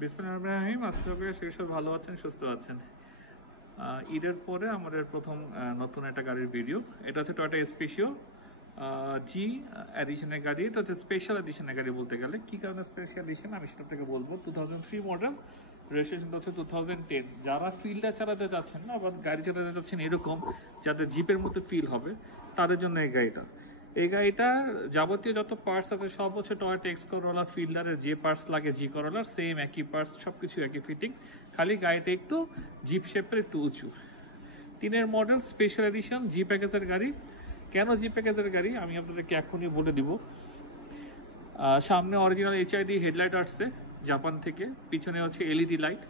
বিসমিল্লাহির রহমানির রহিম। আশা করি সবাই ভালো আছেন, সুস্থ আছেন। ঈদের পরে আমাদের প্রথম নতুন একটা গাড়ির ভিডিও। এটা হচ্ছে টয়োটা স্পেশিও জি এডিশনের গাড়ি। এটা হচ্ছে স্পেশাল এডিশনের গাড়ি বলতে গেলে। কি কারণে স্পেশাল এডিশন আমি সেটা থেকে বলবো। 2003 মডেল, রেজিস্ট্রেশন হচ্ছে 2010। যারা ফিল্ডে চালাতে যাচ্ছেন না বা গাড়ি চালাতে যাচ্ছেন এরকম যাদের জিপের মতো ফিল হবে, তাদের জন্য এই গাড়িটার যাবতীয় যত পার্টস আছে সব হচ্ছে টয়োটা এক্স করোলা ফিল্ডারের যে পার্টস লাগে জি করোলার সেম একই পার্টস, সবকিছু একই ফিটিং। খালি গাড়িটা একটু জিপ শেপের একটু উঁচু। 3 মডেল, স্পেশাল এডিশন, জি প্যাকেজের গাড়ি। কেন জি প্যাকেজের গাড়ি আমি আপনাদেরকে এখনই বলে দিব। সামনে অরিজিনাল এইচআইডি হেডলাইট আসছে জাপান থেকে, পিছনে হচ্ছে এলইডি লাইট,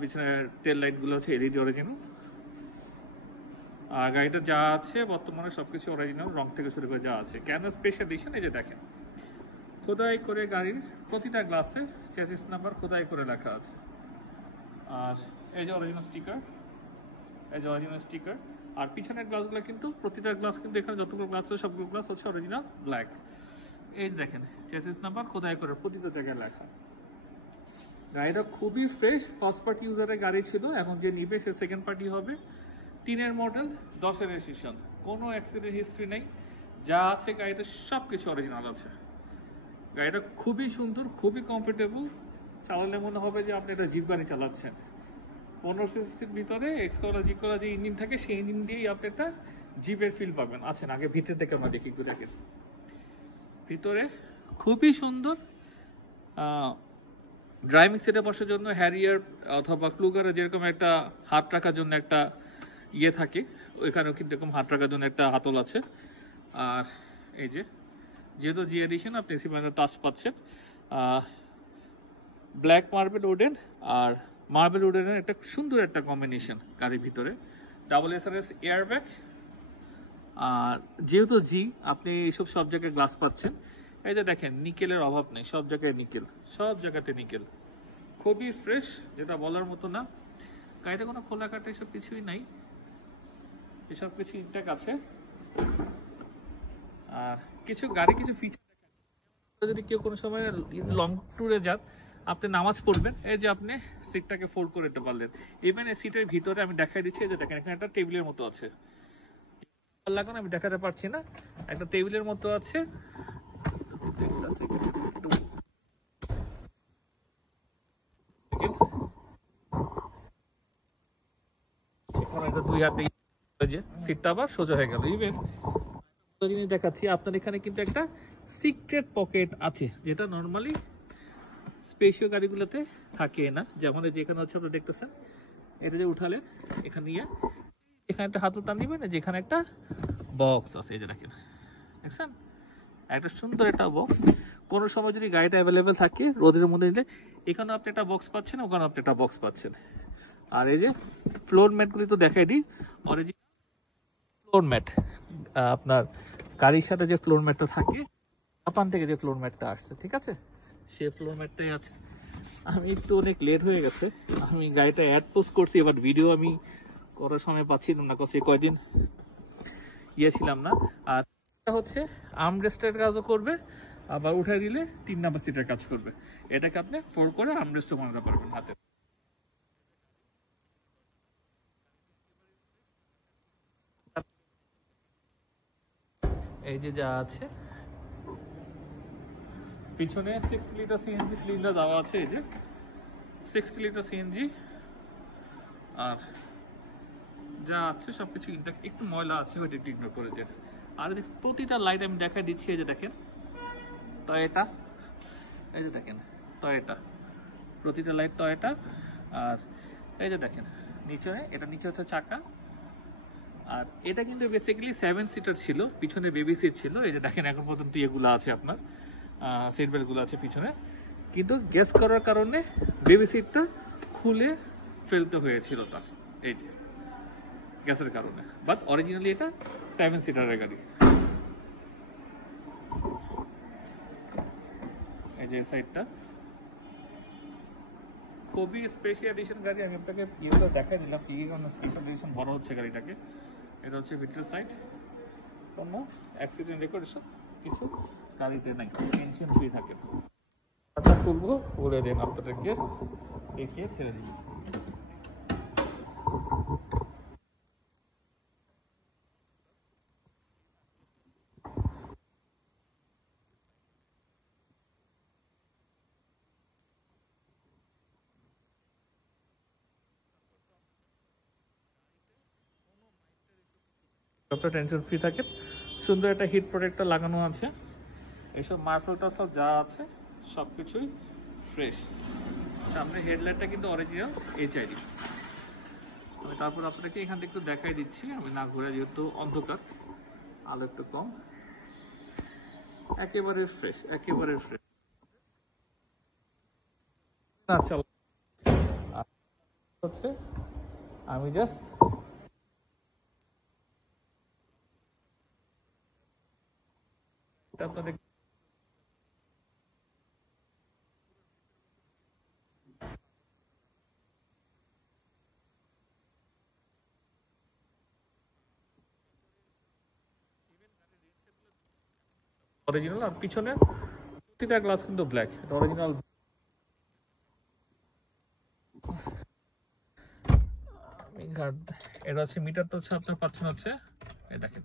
পিছনের টেল লাইটগুলো হচ্ছে এলইডি অরিজিনাল। আর গাড়িটা যা আছে বর্তমানে সবকিছু অরিজিনাল, রং থেকে শুরু করে যা আছে। কেন স্পেশাল এডিশন? এই যে দেখেন, খোদাই করে গাড়ির প্রতিটা গ্লাসে চেসিস নাম্বার খোদাই করে লেখা আছে। আর এই যে অরিজিনাল স্টিকার, আর পিছনের গ্লাসগুলো কিন্তু প্রতিটা গ্লাস কিন্তু এখানে যতগুলো গ্লাস আছে সবগুলো গ্লাস হচ্ছে অরিজিনাল ব্ল্যাক। এই দেখেন চেসিস নাম্বার খোদাই করে প্রতিটা জায়গায় লেখা। গাড়িটা খুবই ফ্রেশ, ফার্স্ট পার্টি ইউজারের গাড়ি ছিল, এখন যে নিবে সে সেকেন্ড পার্টি হবে। 3 মডেল, 10 রেজিস্ট্রেশন, কোনো অ্যাক্সিডেন্ট হিস্ট্রি নেই। যা আছে গাড়িতে সব কিছু অরিজিনাল আছে। গাড়িটা খুবই সুন্দর, খুবই কমফোর্টেবল। চালালে মনে হবে যে আপনি একটা জিপ গাড়ি চালাচ্ছেন। 15 সিসির ভিতরে এক্সকোলা জি করা যে ইঞ্জিন থাকে সেই ইঞ্জিন দিয়েই আপনি একটা জিপের ফিল পাবেন। আছেন আগে ভিতরে থেকে আমরা দেখি, একটু দেখেন। ভিতরে খুবই সুন্দর। ড্রাইভিং সিটে বসার জন্য হ্যারিয়ার অথবা ক্লুগারে যেরকম একটা হাত রাখার জন্য একটা ইয়ে থাকে, ওইখানেও কিন্তু এরকম হাত রাখার জন্য একটা হাতল আছে। আর এই যে যেহেতু জি এডিশন, আপনি এসি প্যানেল টাচ পাচ্ছেন। ব্ল্যাক মার্বেল উডেন আর মার্বেল উডেনের একটা সুন্দর একটা কম্বিনেশন গাড়ির ভিতরে। Double SRS airbag. আর যেহেতু জি, আপনি এইসব সব জায়গায় গ্লাস পাচ্ছেন। এই যে দেখেন, নিকেলের অভাব নেই, সব জায়গায় নিকেল, সব জায়গাতে নিকেল। খুবই ফ্রেশ, যেটা বলার মতো না। গাড়িটা কোনো খোলাকাটা এসব কিছুই নাই, এসব কিছু ইনটেক আছে। আর কিছু ফিচার, যদি কেউ কোনো সময় লং ট্যুরে যান, আপনি নামাজ পড়বেন, এই যে আপনি সিটটাকে ফোল্ড করে দিতে পারলেন। ইভেন এই সিটের ভিতরে আমি দেখাই দিচ্ছি, এই যে দেখেন এখানে একটা টেবিলের মতো আছে। লাগুন আমি দেখাতে পারছি না, একটা টেবিলের মতো আছে। দুই হাতে সিটটা আবার সোজা হয়ে গেল। ইভেন জিনিস দেখাচ্ছি, আপনার এখানে কিন্তু একটা সিক্রেট পকেট আছে, যেটা নর্মালি স্পেশিয়াল গাড়িগুলোতে থাকে না। যেমন যেখানে হচ্ছে আপনি দেখতেছেন, এটা যে উঠালে এখানে এখানে একটা হাতল টান দিবেন, যেখানে একটা বক্স আছে, এই যে দেখেন, দেখছেন একটা সুন্দর একটা বক্স। কোনো সময় যদি গাড়িটা অ্যাভেলেবেল থাকে রোদের মধ্যে নিলে, এখানেও আপনি একটা বক্স পাচ্ছেন, ওখানেও আপনি একটা বক্স পাচ্ছেন। আর এই যে ফ্লোর ম্যাটগুলি তো দেখাই দিই, অরিজিনাল ফ্লোর ম্যাট। আপনার গাড়ির সাথে যে ফ্লোর ম্যাটটা থাকে, জাপান থেকে যে ফ্লোর ম্যাটটা আসছে, ঠিক আছে, সে ফ্লোর ম্যাটটাই আছে। আমি একটু অনেক লেট হয়ে গেছে, আমি গাড়িটা অ্যাড পোস্ট করছি, এবার ভিডিও আমি করার সময় পাচ্ছিলাম না, কয়েক কয়দিন ছিলাম না। আর হচ্ছে আর্মরেস্টের কাজও করবে, আবার উঠাই দিলে 3 নাম্বার সিটের কাজ করবে। এটাকে আপনি ফোল্ড করে আর্মরেস্টও বানাতে পারবেন হাতে। এই যে যা আছে, পিছনে 6 লিটার সিএনজি সিলিন্ডার দেওয়া আছে, এই যে 6 লিটার সিএনজি। আর যা আছে সবকিছু ইনটেক, একটু ময়লা আছে, ওইটা একটু ইগনোর করে দেন। আর প্রতিটা লাইট আমি দেখাই দিচ্ছি, এই যে দেখেন টয়োটা, এই যে দেখেন টয়োটা, প্রতিটা লাইট টয়োটা। আর এই যে দেখেন নিচে, এটা নিচে হচ্ছে চাকা। আর এটা কিন্তু বেসিক্যালি 7 সিটার ছিল, পিছনে বেবি সিট ছিল। এই যে দেখেন এখন পর্যন্ত এগুলো আছে, আপনার সিট বেল্টগুলো আছে পিছনে, কিন্তু গ্যাস করার কারণে বেবি সিটটা খুলে ফেলতে হয়েছিল তার, এই যে গ্যাসের কারণে। বাট অরিজিনালি এটা 7 সিটারের গাড়ি। এই যে সাইডটা খুবই স্পেশাল এডিশন গাড়ি। আমি আপনাকে ইয়েগুলো দেখাই দিলাম কি কারণে স্পেশাল এডিশন বড় হচ্ছে গাড়িটাকে। এটা হচ্ছে ভিতরের সাইড, কোনো অ্যাক্সিডেন্ট রেকর্ড এসব কিছু গাড়িতে নাই, টেনশন ফ্রি থাকে। খুলবো, খুলে দেন আপনাদেরকে দেখিয়ে ছেড়ে দিই। আপনারা টেনশন ফ্রি থাকেন। সুন্দর একটা হিট প্রোটেক্টর লাগানো আছে, এইসব মার্শাল টার্সাল যা আছে সব কিছুই ফ্রেশ। সামনে হেডলাইটটা কিন্তু অরিজিনাল HID। আমি তারপর আপনাকে এখান থেকে একটু দেখাই দিচ্ছি, আমি না ঘুরে, যেহেতু অন্ধকার, আলো একটু কম। একেবারে ফ্রেশ, একেবারে ফ্রেশ। আচ্ছা, হচ্ছে আমি জাস্ট আপনাদের অরিজিনাল, আর পিছনে প্রতিটা গ্লাস কিন্তু ব্ল্যাক, এটা অরিজিনাল। এটা হচ্ছে মিটারটা হচ্ছে আপনার পাচ্ছেন হচ্ছে, এই দেখেন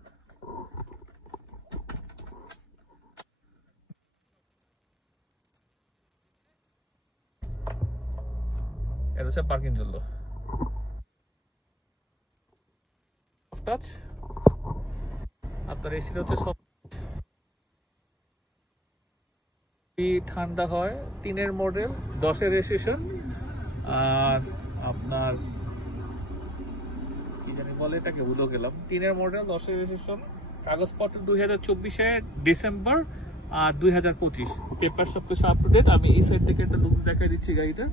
এটা হচ্ছে পার্কিং জন্য টাচ। আপনার এসিটা হচ্ছে সব ঠান্ডা হয়, 3-এর মডেল, 10-এর রেজিস্ট্রেশন। আর আপনার কি জানি বলে, এটাকে ভুলে গেলাম। 3-এর মডেল, 10-এর রেজিস্ট্রেশন, কাগজপত্র 2024-এর ডিসেম্বর আর 2025, পেপার সবকিছু আপ টু ডেট। আমি এই সাইড থেকে একটা লুকস দেখাই দিচ্ছি গাড়িটা।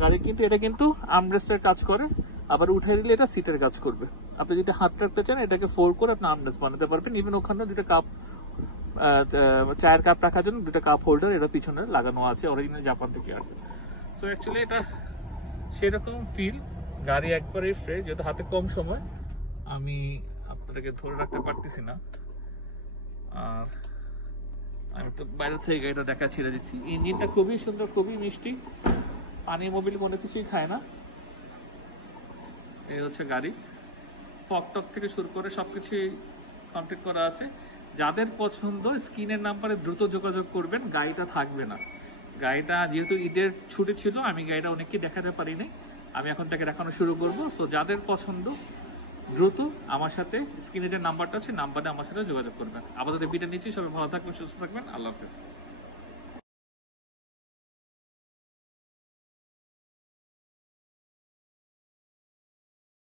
গাড়ি কিন্তু এটা কিন্তু আর্মরেস্টের কাজ করে, আবার উঠাই দিলে এটা সিটের কাজ করবে। আপনি যদি হাত রাখতে চান এটাকে ফোল্ড করে আপনি আর্মরেস্ট বানাতে পারবেন। ইভেন ওখানে দুটো কাপ, চায়ের কাপ রাখার জন্য দুটো কাপ হোল্ডার এটা পিছনে লাগানো আছে, অরিজিনাল জাপান থেকে আসে। সো অ্যাকচুয়ালি এটা সেরকম ফিল, গাড়ি একবারে ফ্রেশ। যেহেতু হাতে কম সময়, আমি আপনাদেরকে ধরে রাখতে পারতেছি না, আর আমি তো বাইরে থেকে গাড়িটা দেখা ছেড়ে দিচ্ছি। ইঞ্জিনটা খুবই সুন্দর, খুবই মিষ্টি, পানি মোবিল কোনো কিছুই খায় না। এই হচ্ছে গাড়ি, ফক টক থেকে শুরু করে সবকিছুই কমপ্লিট করা আছে। যাদের পছন্দ স্ক্রিনের নাম্বারে দ্রুত যোগাযোগ করবেন, গাড়িটা থাকবে না। গাড়িটা যেহেতু ঈদের ছুটি ছিল, আমি গাড়িটা অনেককে দেখাতে পারিনি, আমি এখন থেকে দেখানো শুরু করব। সো যাদের পছন্দ দ্রুত আমার সাথে, স্ক্রিনে যে নাম্বারটা আছে নাম্বারে আমার সাথে যোগাযোগ করবেন। আপাতত বিটা নিচ্ছি, সবাই ভালো থাকবেন, সুস্থ থাকবেন, আল্লাহ হাফেজ।